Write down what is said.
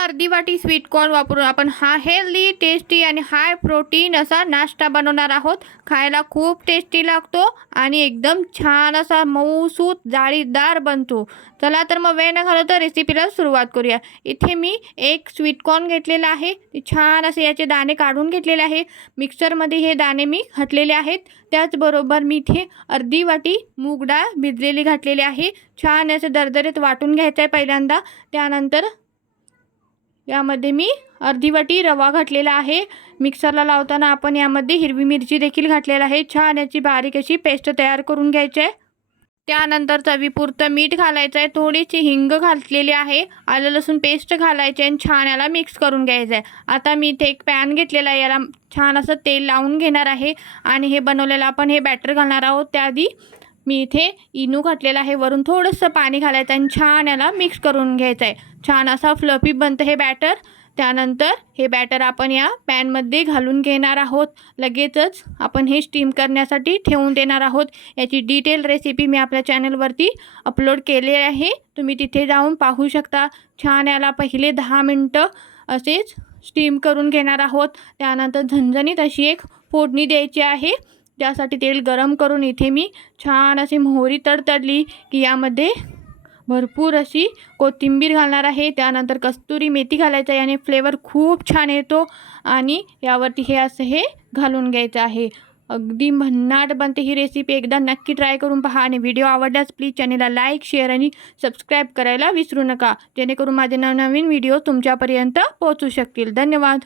अर्धी वाटी sweet corn वापरून आपण हा हेल्दी, टेस्टी आणि हाय प्रोटीन असा नाश्ता बनवणार आहोत। खायला खूप टेस्टी लागतो आणि एकदम छान असा मऊसूत जाळीदार बनतो। चला तर मग वेळ न घालवता रेसिपीला सुरुवात करूया। इथे मी एक स्वीट कॉर्न घेतलेला आहे, ते छान असे याचे दाणे काढून घेतलेले आहे। मिक्सरमध्ये हे दाणे मी घातलेले आहेत। त्याचबरोबर मी इथे अर्धी वाटी मूग डाळ भिजलेली घातलेली आहे। छान असे दरदरीत वाटून घ्यायचं आहे पहिल्यांदा। त्यानंतर यामध्ये मी अर्धी वाटी रवा घातलेला आहे। मिक्सरला लावताना आपण यामध्ये हिरवी मिरची देखील घातलेली आहे। छान याची बारीक अशी पेस्ट तयार करून घ्यायची आहे। त्यानंतर चवीपुरतं मीठ घालायचं आहे, थोडीशी हिंग घातलेली आहे, आलं लसूण पेस्ट घालायची आणि छान याला मिक्स करून घ्यायचं आहे। आता मी इथे एक पॅन घेतलेला आहे, याला छान असं तेल लावून घेणार आहे आणि हे बनवलेलं आपण हे बॅटर घालणार आहोत। त्याआधी मी इथे इनो घातलेला आहे, वरून थोडंसं पाणी घालायचं आणि छान याला मिक्स करून घ्यायचं आहे। छान असा फ्लफी बनतं हे बॅटर। त्यानंतर हे बॅटर आपण या पॅनमध्ये घालून घेणार आहोत। लगेचच आपण हे स्टीम करण्यासाठी ठेवून देणार आहोत। याची डिटेल रेसिपी मी आपल्या चॅनलवरती अपलोड केली आहे, तुम्ही तिथे जाऊन पाहू शकता। छान याला पहिले 10 मिनटं असेच स्टीम करून घेणार आहोत। त्यानंतर झणझणीत अशी एक फोडणी द्यायची आहे। त्यासाठी तेल गरम करून इथे मी छान अशी मोहरी तडतडली की यामध्ये भरपूर अशी कोथिंबीर घालणार आहे। त्यानंतर कस्तुरी मेथी घालायचं आहे, याने फ्लेवर खूप छान येतो आणि यावरती हे असं हे घालून घ्यायचं आहे। अगदी भन्नाट बनते ही रेसिपी, एकदा नक्की ट्राय करून पहा आणि व्हिडिओ आवडल्यास प्लीज चॅनलला लाईक, शेअर आणि सबस्क्राईब करायला विसरू नका, जेणेकरून माझे नवनवीन व्हिडिओ तुमच्यापर्यंत पोहोचू शकतील। धन्यवाद।